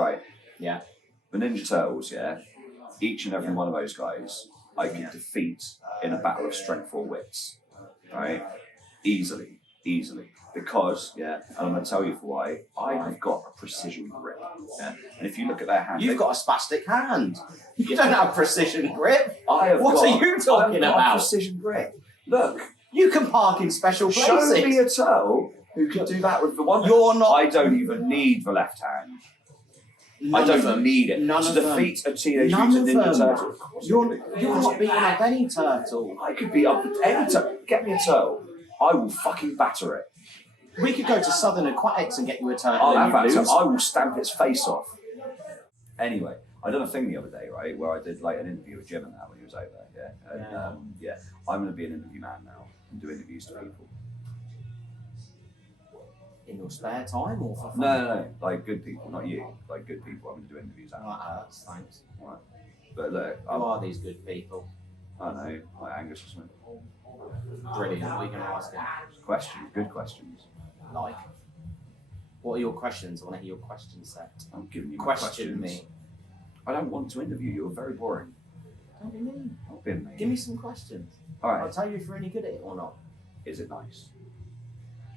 Right. Yeah. The Ninja Turtles, yeah, each and every one of those guys I could defeat in a battle of strength or wits. Right? Easily. Because, and I'm going to tell you for why, I have got a precision grip. Yeah? And if you look at their hand... You've got a spastic hand. You don't have precision grip. What are you talking I've got about? A precision grip. Look. You can park in special places. Show me a turtle who can do that with the one. You're not... I don't even need the left hand. I don't need it. To defeat a Teenage Mutant Ninja Turtle. You're not beating up any turtle. I could beat up any turtle. Get me a turtle. I will fucking batter it. We could go to Southern Aquatics and get you a turtle. I'll have that turtle. I will stamp its face off. Anyway, I done a thing the other day, right, where I did like an interview with Jim and that when he was over there. Yeah. And I'm going to be an interview man now and do interviews to people. In your spare time or for fun? No, like good people, not you. Like good people. I'm going to do interviews out. That hurts, thanks. Right. But look, who are these good people? I don't know, like Angus or something. Brilliant. What are you going to ask him? Questions, good questions. Like? What are your questions? I want to hear your question set. I'm giving you Question questions. me. I don't want to interview you. You're very boring. Don't be mean. Not being mean. Give me some questions. All right. I'll tell you if you're any good at it or not. Is it nice?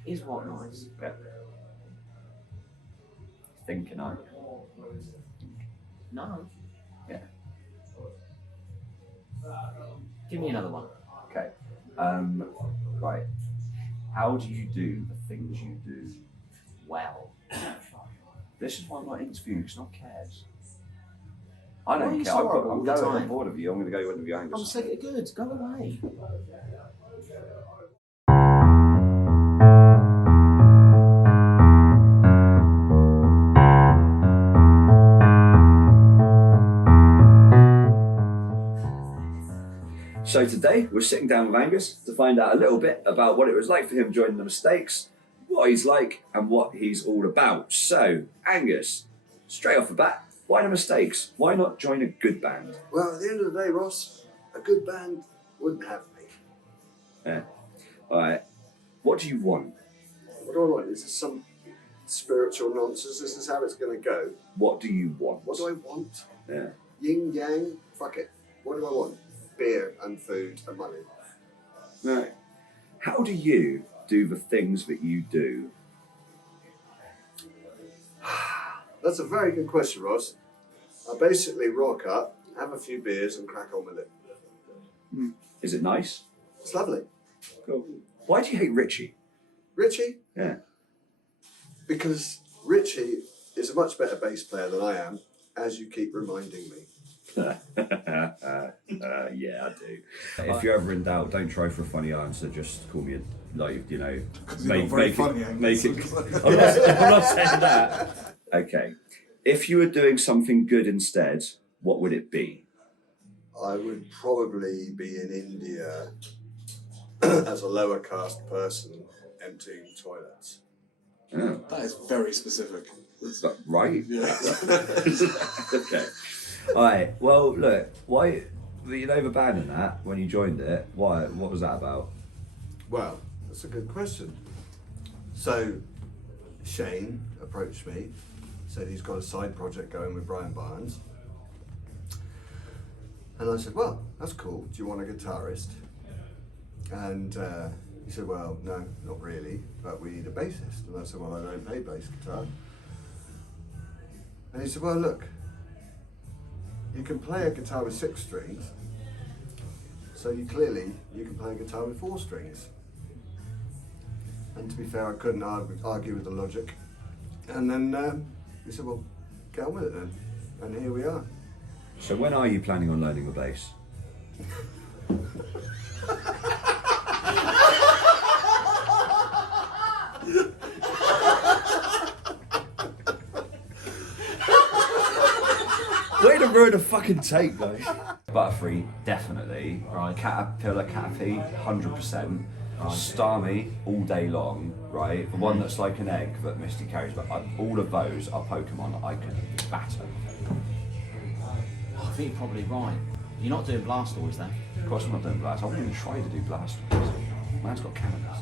Is what nice? Yeah. Thinking, aren't you? No. Yeah. Give me another one. Okay. Right. How do you do the things you do? Well. This is why I'm not interviewing, because no one cares. I don't care. I'm bored of you. I'm going to go interview Angus. I'm sick of good. Go away. So today we're sitting down with Angus to find out a little bit about what it was like for him joining the Mistakes, what he's like and what he's all about. So Angus, straight off the bat, why the Mistakes? Why not join a good band? Well, at the end of the day, Ross, a good band wouldn't have me. Yeah. All right. What do you want? What do I want? Is this some spiritual nonsense? This is how it's going to go. What do you want? What do I want? Yeah. Yin, yang, fuck it. What do I want? Beer and food and money. Right. How do you do the things that you do? That's a very good question, Ross. I basically rock up, have a few beers and crack on with it. Is it nice? It's lovely. Cool. Why do you hate Richie? Richie? Yeah. Because Richie is a much better bass player than I am, as you keep reminding me. Yeah, I do. If you're ever in doubt, don't try for a funny answer. Just call me make it. I'm not saying that. Okay. If you were doing something good instead, what would it be? I would probably be in India as a lower caste person emptying toilets. Oh. That is very specific. Is that right? Yeah. Okay. Alright, well look, why you know the band in that when you joined it, what was that about? Well, that's a good question. So Shane approached me, said he's got a side project going with Brian Barnes. And I said, well, that's cool. Do you want a guitarist? And he said, well, no, not really, but we need a bassist. And I said, well, I don't play bass guitar. And he said, well, look, you can play a guitar with 6 strings, so you can play a guitar with 4 strings. And to be fair, I couldn't argue with the logic. And then he said, well, get on with it then. And here we are. So when are you planning on learning the bass? Way to ruin a fucking take, though. Butterfree, definitely. Right. Caterpillar, Caterpie, 100%. Starmie, all day long, right? The one that's like an egg that Misty carries, but all of those are Pokemon that I could batter. I think you're probably right. You're not doing Blastoise then? Of course I'm not doing Blast. I wouldn't even try to do Blast. Man's got cannons.